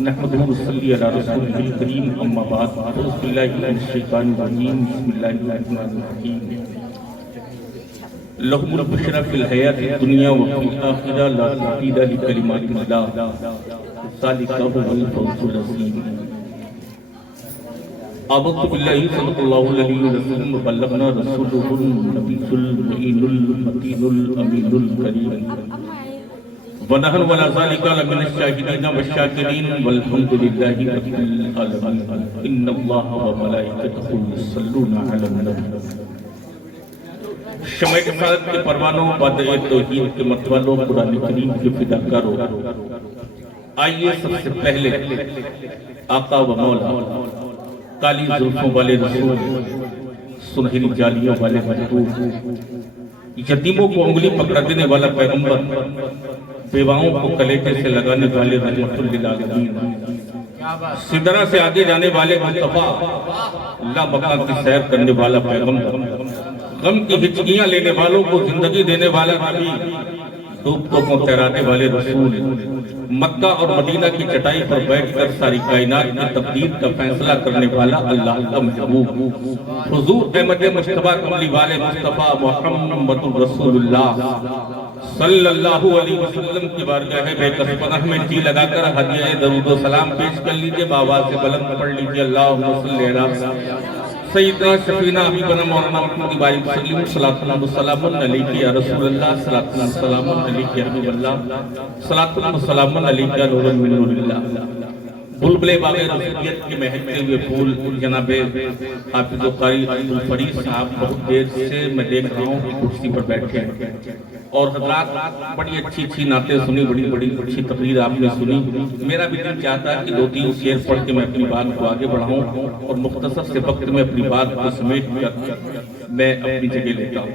نحمده ونصلي على رسوله الكريم اما بعد اعوذ بالله من الشيطان الرجيم بسم الله الرحمن الرحيم لهم البشرى في الحياة الدنيا وفي الآخرة لا تبديل لكلمات الله ذلك هو الفوز العظيم آمنت بالله صدق الله العلي العظيم وبلغنا رسوله النبي المعين المتين الأمين الكريم ونحن ولا ذلك لمن الشاهدين والشاكرين والحمد لله رب العالمين إن الله وملائكته يصلون على النبي شمع رسالت کے پروانوں بادئ توحید کے متوالوں قرآن کریم کے فداکاروں آئیے سب سے پہلے آقا و مولا کالی زلفوں والے رسول سنہری جالیوں والے محبوب یتیموں کو انگلی پکڑا دینے والا پیغمبر بیواؤں کو کلیجے سے لگانے والے رحمت للعالمین سدرہ سے آگے جانے والے مصطفیٰ لا مقام کی سیر کرنے والا پیغمبر غم کی ہچکیاں لینے والوں کو زندگی دینے والا نبی ڈوبتوں کو تیرانے والے رسول مکہ اور مدینہ کی چٹائی پر بیٹھ کر ساری کائنات کی تقدیر کا فیصلہ کرنے والا اللہ کا محبوب حضور احمد مصطفیٰ کملی والے مصطفیٰ محمد رسول اللہ صلی اللہ علیہ وسلم کی بارگاہ بے کس پناہ میں جی لگا کر ہدیہ درود و سلام پیش کر لیجئے بآواز سے بلند پڑھ لیجئے اللہم صلی اللہ علیہ سیدنا شفینا حبیبنا مولانا محمد بارک وسلم صلاۃ اللہ وسلام علیکہ یا رسول اللہ صلاۃ اللہ وسلام علیکہ یا حبیب اللہ صلاۃ اللہ وسلام علیکہ یا نور من نور اللہ بلبلے باغ رسولیت کے مہکتے ہوئے پھول جناب حافظ و قاری عبدالفرید صاحب بہت دیر سے میں دیکھ رہا ہوں کہ کرسی پر بیٹھے ہیں اور حضرات بڑی اچھی اچھی نعتیں سنی بڑی اچھی تقریر آپ نے سنی میرا بھی دل چاہتا ہے کہ 2-3 شعر پڑھ کے میں اپنی بات کو آگے بڑھاؤں اور مختصر سے وقت میں اپنی بات کو سمیٹ کر میں اپنی جگہ لیتا ہوں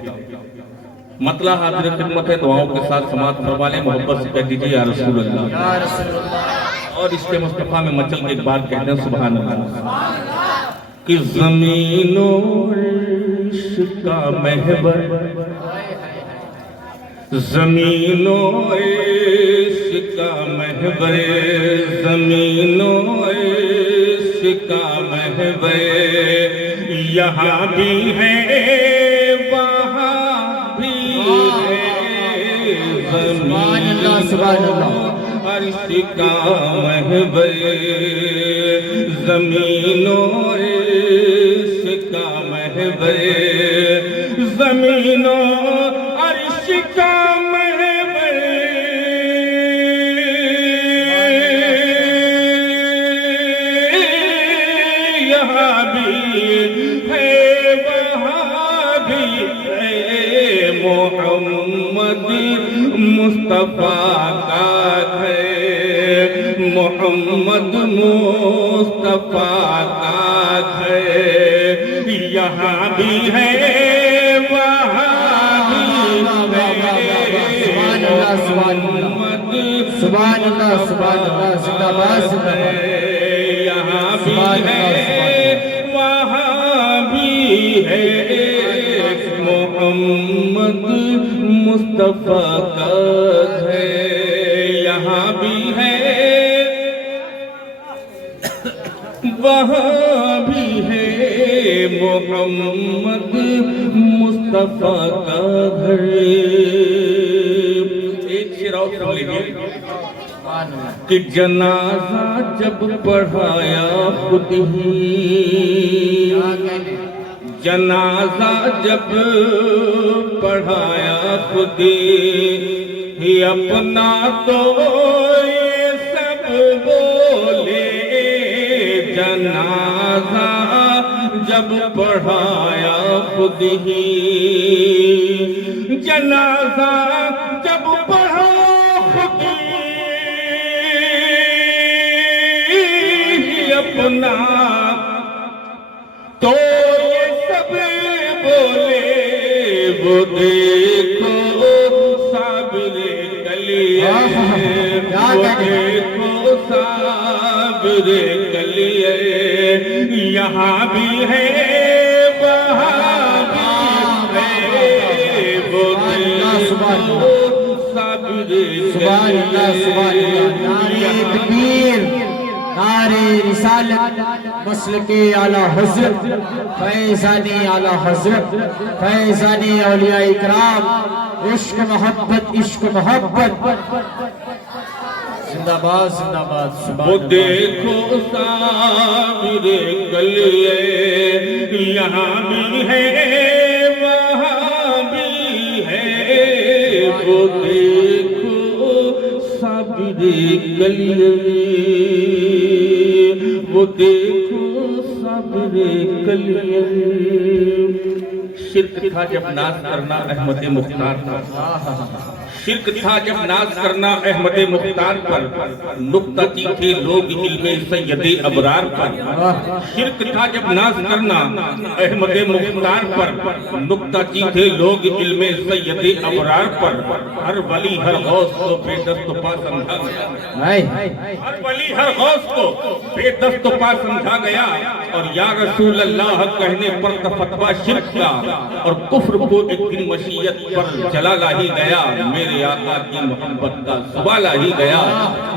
مطلع حاضر خدمت ہے دعاؤں کے ساتھ سماعت فرما لیں محبت سے کہہ دیجئے یا رسول اللہ اور اس کے مصطفیٰ میں مچل کے ایک بار کہتے ہیں سبحان اللہ کہ زمین و عرش کا محور زمین و عرش کا محور زمین و عرش کا محور یہاں بھی ہے وہاں بھی ہے زمین عرش کا محور زمین و عرش کا محور زمین و عرش کا محور یہاں بھی ہے وہاں بھی ہے محمد مصطفیٰ کا محمد مصطفیٰ کا گھر یہاں بھی ہے وہاں بھی ہے محمد سبحان اللہ سبحان اللہ زندہ باد یہاں بھی ہے وہاں بھی ہے محمد مصطفیٰ کا گھر یہاں بھی ہے وہاں بھی ہے محمد مصطفیٰ کا گھر ایک شعر اور سن لیجیے کہ جنازہ جب پڑھایا خود ہی جنازہ جب پڑھایا خود ہی اپنا تو یہ سب بولے جنازہ جب پڑھایا خود ہی جنازہ جب پڑھایا خود ہی اپنا تو یہ سب بولے وہ دیکھو صابر کلیے وہ دیکھو صابر کلیے یہاں بھی ہے وہاں بھی ہے وہ دیکھو صابر کلیے سبحان اللہ سبحان اللہ نعرہ تکبیر رسالت مسلک اعلی حضرت فیضان اعلی حضرت فیضان اولیاء اکرام عشق محبت زندہ باد وہ دیکھو سامر گلیے یہاں بھی ہے وہاں بھی ہے وہ دیکھو سامر گلیے وہ دیکھو سامر گلیے شرک تھا جب ناز کرنا احمد مختار تھا شرک تھا جب ناز کرنا احمد مختار پر نکتہ کی تھے لوگ علم سید ابرار پر شرک تھا جب ناز کرنا احمد مختار پر نکتہ کی تھے لوگ علم سید ابرار پر ہر ولی ہر غوث کو بے دست و پا سمجھا گیا ہر ولی ہر غوث کو بے دست و پا سمجھا گیا اور یا رسول اللہ کہنے پر فتویٰ شرک کا اور کفر کو ایک دن مشیت پر جلا لاہی گیا میرے آقا کی محبت کا صبح لاہی گیا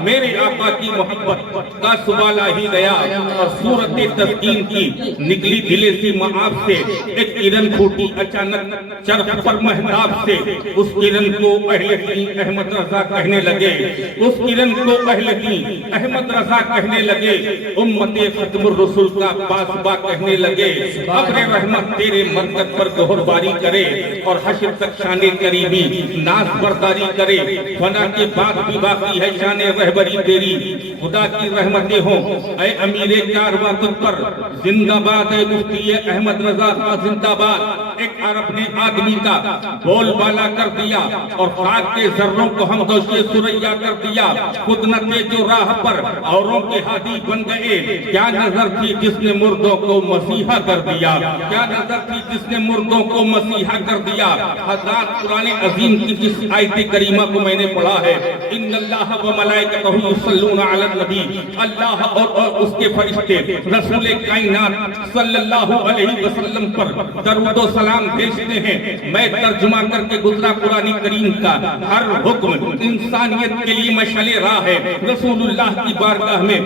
میرے آقا کی محبت کا صبح لاہی گیا اور صورت تسکین کی نکلی دلے سی معاف سے ایک کرن پھوٹی اچانک چرخ پر مہتاب سے اس کرن کو اہل دین احمد رضا کہنے لگے اس کرن کو اہل دین احمد رضا کہنے لگے امت ختم الرسول کا پاسبا کہنے لگے ابر رحمت تیرے مرکز پر گہر باری کرے اور حشر تک شان قریبی ناز برداری کرے فنا کے بعد بھی باقی ہے شان رہبری تیری خدا کی رحمتیں ہوں اے امیر کارواں تجھ پر زندہ باد اے مفتی احمد رضا کا زندہ باد ایک عرب نے آدمی کا بول بالا کر دیا اور خاک کے ذروں کو ہم دوشی سریا کر دیا خود نہ تھے جو راہ پر اوروں کے ہادی بن گئے کیا نظر تھی جس نے مردوں کو مسیحا کر دیا کیا نظر تھی جس نے مردوں کو مسیحا کر دیا حضرات قرآن عظیم کی جس آیت کریمہ کو میں نے پڑھا ہے ان اللہ و ملائکتہ یصلون علی النبی اللہ اور اس کے فرشتے رسول کائنات صلی اللہ علیہ وسلم پر درود و سلام بھیجتے ہیں میں ترجمہ کر کے گزرا قرآن کریم کا ہر حکم انسانیت کے لیے مشعل راہ ہے رسول اللہ کی بارگاہ میں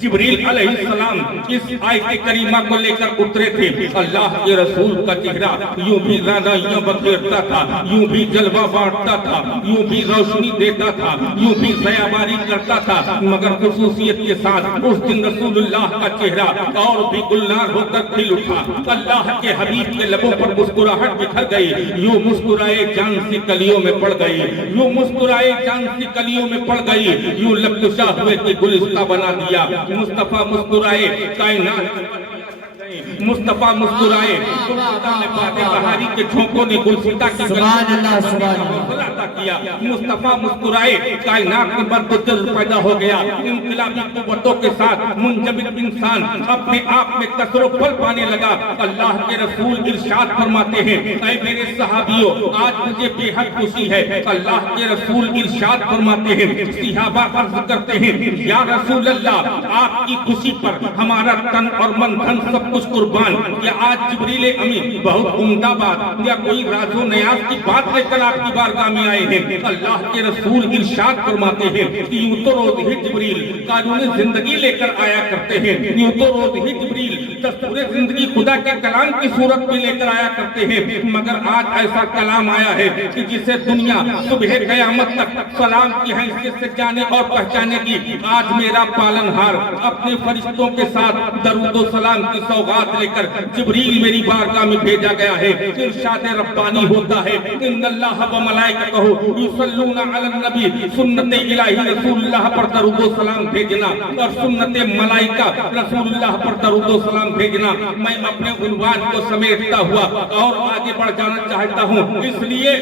جبریل علیہ السلام اس آیت کریمہ کو لے کر اترے تھے اللہ کے رسول کا چہرہ یوں بھی رانائیاں بکھیرتا تھا یوں بھی جلوہ بانٹتا تھا یوں بھی روشنی دیتا تھا یوں بھی ضیاباری کرتا تھا مگر خصوصیت کے ساتھ اس دن رسول اللہ کا چہرہ اور بھی گلنار ہو کر کھل اٹھا اللہ کے حبیب کے لبوں پر مسکراہٹ بکھر گئی یوں مسکرائے جان سی کلیوں میں پڑ گئی یوں مسکرائے جان سی کلیوں میں پڑ گئی یوں لب کشا ہوئے کہ گلستہ بنا دیا مصطفیٰ مسکرائے کائنات مصطفیٰ مسکرائے بہاری کے جھونکوں نے گلستہ کی سبحان اللہ کیا مصطفیٰ مسکرائے کائنات میں برد و جذب پیدا ہو گیا انقلابی قوتوں کے ساتھ منجمد انسان اپنے آپ میں کثر و پھل پانے لگا اللہ کے رسول ارشاد فرماتے ہیں اے میرے صحابیوں آج مجھے بے حد خوشی ہے اللہ کے رسول ارشاد فرماتے ہیں صحابہ عرض کرتے ہیں یا رسول اللہ آپ کی خوشی پر ہمارا تن اور من دھن سب کچھ قربان یا آج جبریل امین بہت عمدہ بات یا کوئی راز و نیاز کی بات لے کر آپ کی بارگاہ میں آئے ہیں اللہ کے رسول ارشاد فرماتے ہیں کہ یوں تو روز ہی جبریل قانون زندگی لے کر آیا کرتے ہیں یوں تو روز ہی جبریل دستور زندگی خدا کے کلام کی صورت میں لے کر آیا کرتے ہیں مگر آج ایسا کلام آیا ہے کہ جسے دنیا صبح قیامت تک سلام کی حیثیت سے جانے اور پہچانے گی آج میرا پالنہار اپنے فرشتوں کے ساتھ درود و سلام کی سوغات لے کر جبریل میری بارگاہ میں بھیجا گیا ہے ارشاد ربانی ہوتا ہے ان اللہ و ملائکتہ یصلون علی النبی سنت الہی رسول اللہ پر درود و سلام بھیجنا اور سنت ملائکہ رسول اللہ پر درود و سلام بھیجنا میں اپنے عنوان کو سمیٹتا ہوا اور آگے بڑھ جانا چاہتا ہوں اس لیے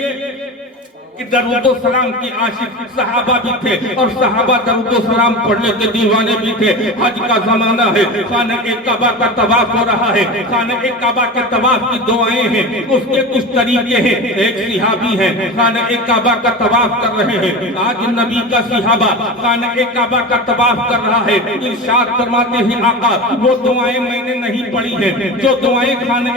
کہ درود و سلام کی عاشق صحابہ بھی تھے اور صحابہ درود و سلام پڑھنے کے دیوانے بھی تھے حج کا زمانہ ہے خانہ کعبہ کا طواف ہو رہا ہے خانہ کعبہ کے طواف کی دعائیں ہیں اس کے کچھ طریقے ہیں ایک صحابی ہیں خانہ کعبہ کا طواف کر رہے ہیں آج نبی کا صحابہ خانہ کعبہ کا طواف کر رہا ہے ارشاد فرماتے ہیں آقا وہ دعائیں میں نے نہیں پڑھی ہیں جو دعائیں خانہ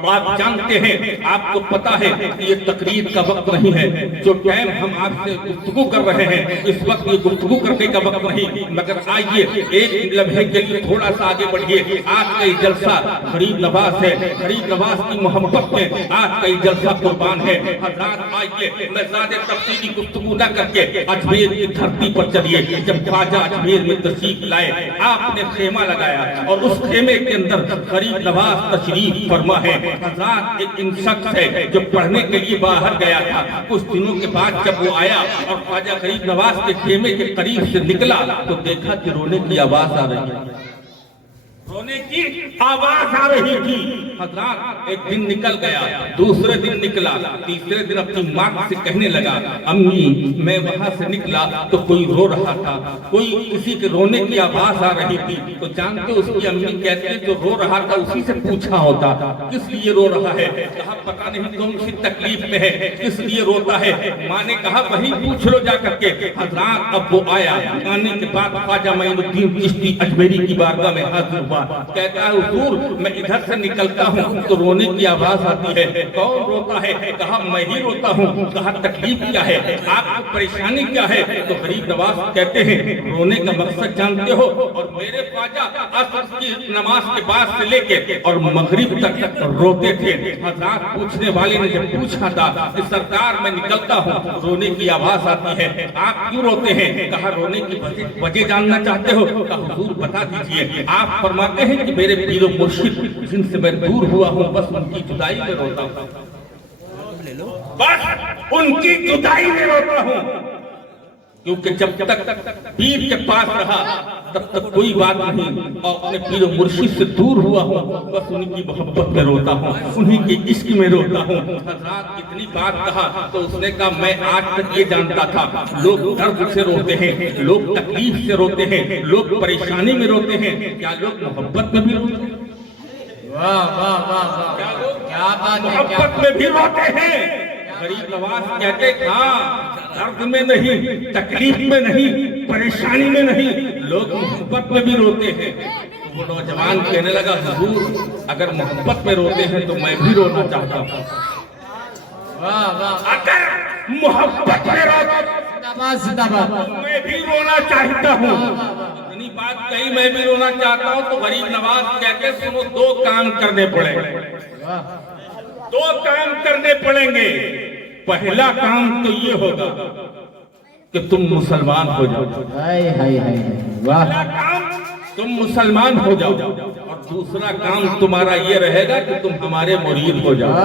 اب آپ جانتے ہیں، آپ کو پتا ہے کہ یہ تقریر کا وقت نہیں ہے، جو ٹائم ہم آپ سے گفتگو کر رہے ہیں اس وقت یہ گفتگو کرنے کا وقت نہیں، مگر آئیے ایک لمحے کے لیے تھوڑا سا آگے بڑھیے۔ آج کا یہ جلسہ غریب نواز ہے، غریب نواز کی محبت میں آج کا یہ جلسہ قربان ہے۔ حضرات آئیے، میں زیادہ تفصیلی گفتگو نہ کر کے اجمیر کی دھرتی پر چلیے۔ جب خواجہ اجمیر میں تشریف لائے، آپ نے خیمہ لگایا اور اس خیمے کے اندر غریب نواز تشریف فرما ہے۔ حضرات ایک ان شخص ہے جو پڑھنے کے لیے باہر گیا تھا، کچھ دنوں کے بعد جب وہ آیا اور خواجہ غریب نواز کے خیمے کے قریب سے نکلا تو دیکھا کہ رونے کی آواز آ رہی ہے، رونے کی آواز آ رہی تھی۔ حضرات ایک دن نکل گیا، دوسرے دن نکلا، تیسرے دن اپنی ماں سے کہنے لگا، امی میں وہاں سے نکلا تو کوئی رو رہا تھا، کوئی کسی کے رونے کی آواز آ رہی تھی، تو جانتے اس کی امی کہتے ہیں جو رو رہا تھا اسی سے پوچھا ہوتا کس لیے رو رہا ہے، کہا پتہ نہیں تم سی تکلیف میں ہے کس لیے روتا ہے، ماں نے کہا وہی پوچھ لو جا کر کے۔ حضرات اب وہ آیا، آنے کے بعد خواجہ معین الدین چشتی اجمیری کی بارگاہ میں حاضر ہوا، کہتا ہے حضور میں ادھر سے نکلتا ہوں تو رونے کی آواز آتی ہے، کون روتا ہے؟ کہا میں ہی روتا ہوں۔ کہا تکلیف کیا ہے، آپ کو پریشانی کیا ہے؟ تو غریب نواز کہتے ہیں رونے کا مقصد جانتے ہو، اور میرے خواجہ عصر کی نماز کے بعد سے لے کے اور مغرب تک روتے تھے۔ حضرات پوچھنے والے نے جب پوچھا تھا کہ سرکار میں نکلتا ہوں رونے کی آواز آتی ہے، آپ کیوں روتے ہیں؟ کہا رونے کی وجہ جاننا چاہتے ہو؟ کہا حضور بتا دیجئے۔ آپ فرماتے ہیں کہ میرے پیر و مرشد جن سے میں دور ہوا ہوں بس ان کی جدائی میں روتا ہوں، بس ان کی جدائی میں روتا ہوں، کیونکہ جب تک پیر کے پاس رہا تب تک کوئی بات نہیں، اور اپنے پیر و مرشد سے دور ہوا ہوں بس ان کی محبت میں روتا ہوں، انہیں کی عشق میں روتا ہوں۔ حضرات اتنی بات کہا تو اس نے کہا میں آج تک یہ جانتا تھا لوگ درد سے روتے ہیں، لوگ تکلیف سے روتے ہیں، لوگ پریشانی میں روتے ہیں، کیا لوگ محبت میں بھی روتے ہیں؟ واہ واہ واہ، کیا لوگ کیا بات ہے، محبت میں بھی روتے ہیں؟ غریب نواز کہتے ہاں درد میں نہیں، تکلیف میں نہیں، پریشانی میں نہیں، لوگ محبت میں بھی روتے ہیں۔ وہ نوجوان کہنے لگا حضور اگر محبت میں روتے ہیں تو میں بھی رونا چاہتا ہوں، واہ واہ، اگر محبت میں روتے زندہ باد زندہ باد، میں بھی رونا چاہتا ہوں۔ اتنی بات کہی میں بھی رونا چاہتا ہوں تو غریب نواز کہتے سنو دو کام کرنے پڑیں گے، دو کام کرنے پڑیں گے۔ پہلا کام تو یہ ہوگا کہ تم مسلمان ہو جاؤ، ہائے ہائے ہائے، واہ، پہلا کام تم مسلمان ہو جاؤ، اور دوسرا کام تمہارا یہ رہے گا کہ تم ہمارے مرید ہو جاؤ۔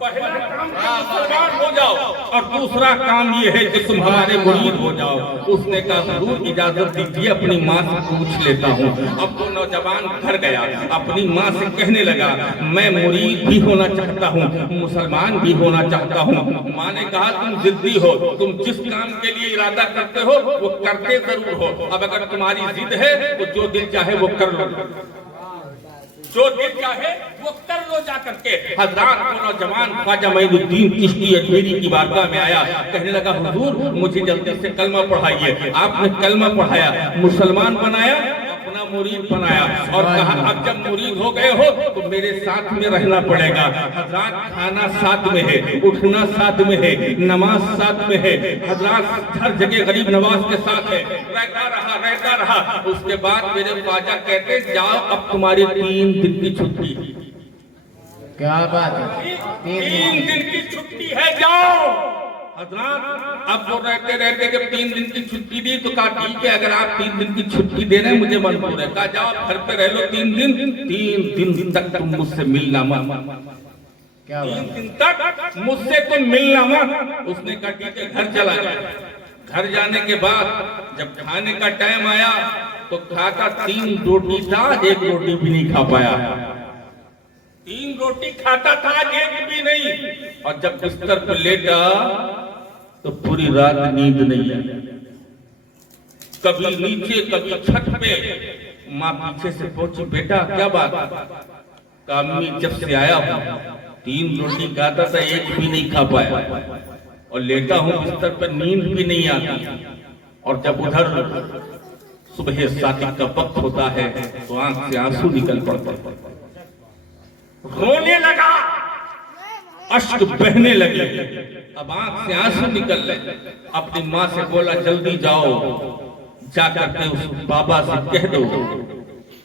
پہلا کام تم مسلمان ہو جاؤ اور دوسرا کام یہ ہے کہ تم ہمارے مرید ہو جاؤ۔ اس نے کہا حضور اجازت دیجیے اپنی ماں سے پوچھ لیتا ہوں۔ اب وہ نوجوان گھر گیا، اپنی ماں سے کہنے لگا میں مرید بھی ہونا چاہتا ہوں، مسلمان بھی ہونا چاہتا ہوں۔ ماں نے کہا تم ضدی ہو، تم جس کام کے لیے ارادہ کرتے ہو وہ کرتے ضرور ہو، اب اگر تمہاری ضد ہے تو جو دل چاہے وہ کر لو، جو دل چاہے وہ کر لو جا کر کے۔ حضرات وہ نوجوان خواجہ معین الدین چشتی اجمیری کی بارگاہ میں آیا، کہنے لگا حضور مجھے جلدی سے کلمہ پڑھائیے۔ آپ نے کلمہ پڑھایا، مسلمان بنایا، اپنا مرید بنایا، اور کہا اب جب مرید ہو گئے ہو تو میرے ساتھ میں رہنا پڑے گا۔ حضرات کھانا ساتھ میں ہے، اٹھنا ساتھ میں ہے، نماز ساتھ میں ہے، حضرات ہر جگہ غریب نواز کے ساتھ ہے، رہتا رہا۔ اس کے بعد میرے خواجہ کہتے جاؤ اب تمہاری 3 دن کی چھٹی، کیا بات ہے، 3 دن کی چھٹی ہے جاؤ۔ حضرات اب وہ رہتے جب 3 دن کی چھٹی دی تو کہا ٹھیک ہے اگر آپ 3 دن کی چھٹی دے رہے ہیں مجھے منظور ہے۔ کہا جاؤ گھر پہ رہ لو 3 دن تک تم مجھ سے ملنا مت، کیا 3 بات، دن تک مجھ سے تم ملنا مت۔ اس نے کہا ٹھیک ہے گھر چلا جائے۔ گھر جانے کے بعد جب کھانے کا ٹائم آیا تو کھاتا 3 روٹی تھا، 1 روٹی بھی نہیں کھا پایا۔ 3 روٹی کھاتا تھا 1 بھی نہیں، اور جب بستر پر لیٹا تو پوری رات نیند نہیں آئی، کبھی نیچے کبھی چھت پہ۔ ماں پیچھے سے پہنچی بیٹا کیا بات؟ کہا امی جب سے آیا ہوں 3 روٹی کھاتا تھا 1 بھی نہیں کھا پایا، اور لیٹا ہوں بستر پر نیند بھی نہیں آتی، اور جب ادھر صبح صادق کا وقت ہوتا ہے تو آنکھ سے آنسو نکل پڑتے۔ رونے لگا، اشک بہنے لگے، اب آنکھ سے آنسو نکل لے، اپنی ماں سے بولا جلدی جاؤ، جا کر کے اس بابا سے کہہ دو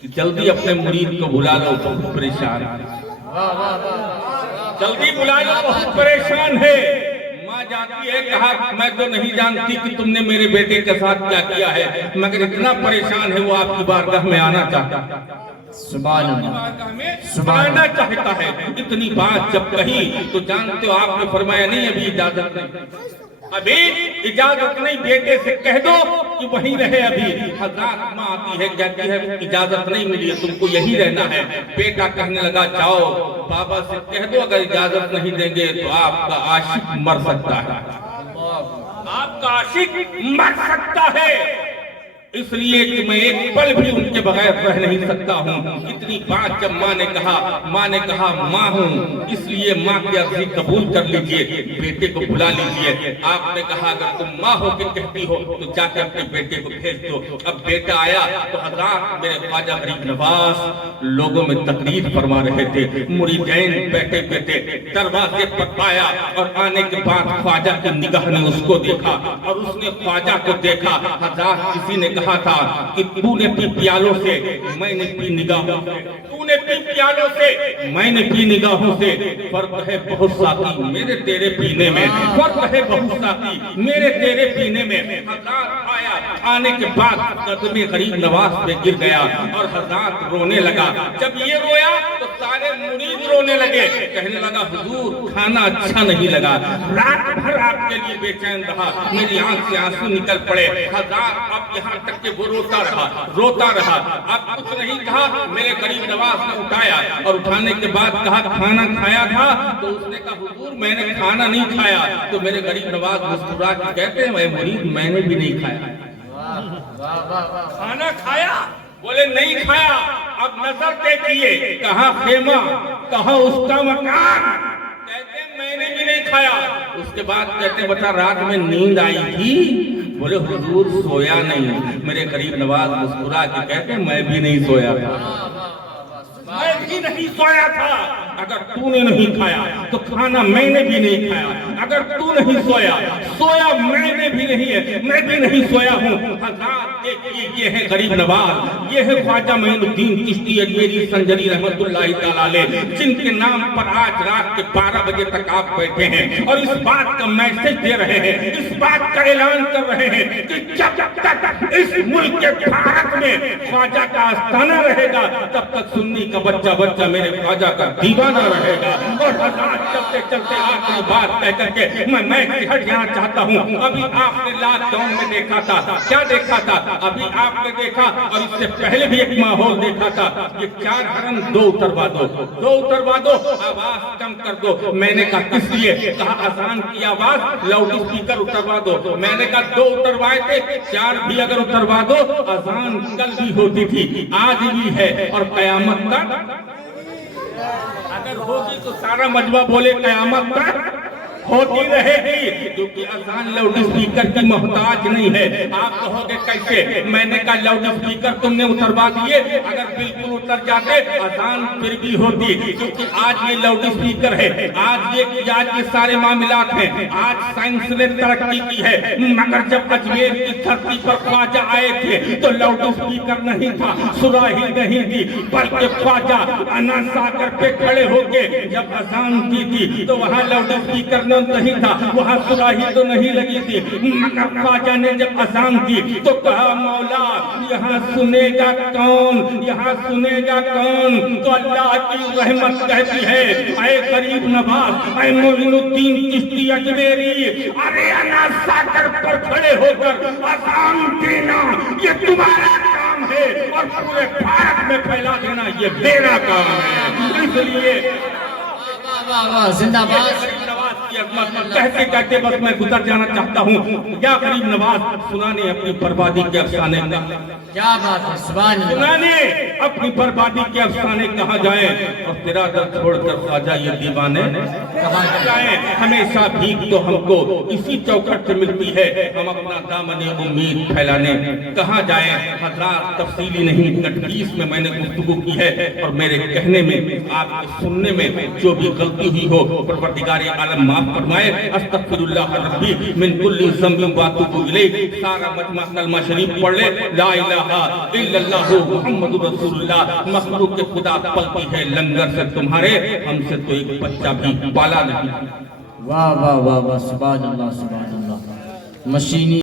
کہ جلدی اپنے مرید کو بلا لو، بہت پریشان ہے، جلدی بلا لو، بہت پریشان ہے۔ ماں جاتی ہے، کہا میں تو نہیں جانتی کہ تم نے میرے بیٹے کے ساتھ کیا کیا ہے، مگر اتنا پریشان ہے وہ آپ کی بارگاہ میں آنا چاہتا ہے، سبحان اللہ، سبحان آنا اللہ، چاہتا ہے۔ اتنی بات جب کہی تو جانتے ہو آپ نے فرمایا نہیں ابھی اجازت نہیں، ابھی اجازت نہیں، بیٹے سے کہہ دو کہ وہیں رہے ابھی۔ حضرات ماں آتی ہے کہتی ہے اجازت نہیں ملی ہے، تم کو یہی رہنا ہے۔ بیٹا کہنے لگا جاؤ بابا سے کہہ دو اگر اجازت نہیں دیں گے تو آپ کا عاشق مر سکتا ہے، آپ کا عاشق مر سکتا ہے، اس لیے کہ میں ایک پل بھی ان کے بغیر رہ نہیں سکتا ہوں۔ اتنی بات جب ماں نے کہا ماں ہوں، اس لیے ماں کی عرضی قبول کر لیجئے، بیٹے کو بلا لیجئے۔ آپ نے کہا اگر تم ماں ہو کے کہتی ہو تو جا کے اپنے بیٹے کو بھیج دو۔ اب بیٹا آیا تو حضرات میرے خواجہ غریب نواز لوگوں میں تقریر فرما رہے تھے، مریدین بیٹھے بیٹھے دروازے پر آیا، اور آنے کے بعد خواجہ کی نگاہ نے اس کو دیکھا اور اس نے خواجہ کو دیکھا۔ حضرات کسی نے کہا تھا کہ تو نے پی پیالوں سے میں نے پی نگاہوں سے، تو نے پی پیالوں سے میں نے پی نگاہوں سے، فرق ہے بہت ساتھی میرے تیرے پینے میں، فرق ہے بہت ساتھی میرے تیرے پینے میں۔ حضرات آیا، آنے کے بعد قدم غریب نواز پہ گر گیا اور حضرات رونے لگا۔ جب یہ رویا تو سارے مرید رونے لگے، کہنے لگا حضور کھانا اچھا نہیں لگا، رات بھر آپ کے لیے بے چین رہا، میری آنکھ سے آنسو نکل پڑے۔ حضرات اب یہاں تک کہ وہ روتا رہا، اب کچھ نہیں کہا۔ میرے غریب نواز نے اٹھایا اور اٹھانے کے بعد کہا کھانا کھایا تھا؟ تو اس نے کہا حضور میں نے کھانا نہیں کھایا۔ تو میرے غریب نواز مسکرا کے کہتے ہیں اے مرید میں نے بھی نہیں کھایا۔ کھانا کھایا؟ بولے نہیں کھایا۔ اب نظر دیکھیے کہاں خیمہ، کہاں اس کا مکان، کہتے ہیں میں نے بھی نہیں کھایا۔ اس کے بعد کہتے ہیں بتا رات میں نیند آئی تھی؟ بولے حضور سویا نہیں۔ میرے غریب نواز مسکرا کے کہتے ہیں میں بھی نہیں سویا تھا، میں بھی نہیں سویا تھا۔ اگر تو نے نہیں کھایا تو کھانا میں نے بھی نہیں کھایا، اگر تو نہیں سویا میں نے بھی نہیں ہے، میں بھی نہیں سویا ہوں۔ حضرات دیکھیے یہ ہے غریب نواز، یہ ہے خواجہ معین الدین چشتی اجمیری سنجری رحمت اللہ تعالیٰ علیہ، جن کے نام پر آج رات کے 12 بجے تک آپ بیٹھے ہیں اور اس بات کا میسج دے رہے ہیں، اس بات کا اعلان کر رہے ہیں کہ جب تک اس ملک کے بھارت میں خواجہ کا آستانہ رہے گا تب تک سنی کا بچہ میرے خواجہ کا دیوانہ رہے گا۔ اور حضرات چلتے چلتے آخری بات کہہ کر کے میں ہٹ جانا چاہتا ہوں۔ ابھی آپ نے لاک ڈاؤن میں دیکھا تھا، کیا دیکھا تھا؟ ابھی آپ نے دیکھا اور اس سے پہلے بھی ایک ماحول دیکھا تھا، یہ 4 ہرن 2 اتروا دو، آواز کم کر دو۔ میں نے کہا کس لیے؟ کہا اذان کی آواز لاؤڈ اسپیکر اتروا دو۔ میں نے کہا 2 اتروائے تھے، 4 بھی اگر اتروا دو، اذان کل بھی ہوتی تھی آج بھی ہے اور قیامت تک اگر ہوگی تو سارا مجمع بولے قیامت تک ہوتی رہے گی، کیونکہ اذان لاؤڈ اسپیکر کی محتاج نہیں ہے۔ آپ کہو گے کیسے؟ میں نے کہا لاؤڈ اسپیکر تم نے اتروا دیے، اگر بالکل اتر جاتے اذان پھر بھی ہوتی، کیونکہ آج یہ لاؤڈ اسپیکر ہے، آج یہ سارے معاملات ہیں، آج سائنس نے ترقی کی ہے، مگر جب اجمیر کی دھرتی پر خواجہ آئے تھے تو لاؤڈ اسپیکر نہیں تھا، سراہی نہیں تھی، بلکہ خواجہ انا ساگر پہ کھڑے ہو کے جب اذان کی تھی تو وہاں لاؤڈ اسپیکر نہیں تھا، وہاں سراہی تو نہیں لگی تھی، مگر خواجہ نے جب اذان کی تو کہا مولا یہاں سنے گا کون، یہاں سنے گا کون؟ تو اللہ کی رحمت کہتی ہے اے غریب نواز، اے معین الدین چشتی اجمیری، ارے انا ساگر پر کھڑے ہو کر اذان دینا یہ تمہارا کام ہے اور پورے بھارت میں پھیلا دینا یہ میرا کام ہے۔ اس لیے زندہ باد، کی عظمت کہتے کہتے بس میں گزر جانا چاہتا ہوں. یا غریب نواز سنانے اپنی بربادی کے افسانے کا, کیا بات ہے, سبحان اللہ. سنانے اپنی بربادی کے افسانے کہاں جائیں اور تیرا در چھوڑ کر خواجہ یہ دیوانے کہاں جائیں. ہمیشہ بھیک تو ہم کو اسی چوکھٹ سے ملتی ہے, ہم اپنا دامن امید پھیلانے کہاں جائیں. حضرات تفصیلی نہیں تدریس میں میں نے گفتگو کی ہے, اور میرے کہنے میں آپ کے سننے میں جو بھی غلطی ہوئی ہو پروردگار عالم معاف فرمائے. استغفر اللہ ربی من کل ذنب واتوب الیہ. سارا مجمع کلمہ شریف پڑھ لے, لا الہ الا اللہ محمد رسول اللہ. مخلوق خدا پلتی ہے لنگر سے تمہارے, ہم سے تو ایک بچہ بھی پالا نہیں. واہ واہ واہ واہ, سبحان اللہ, سبحان اللہ. مشینی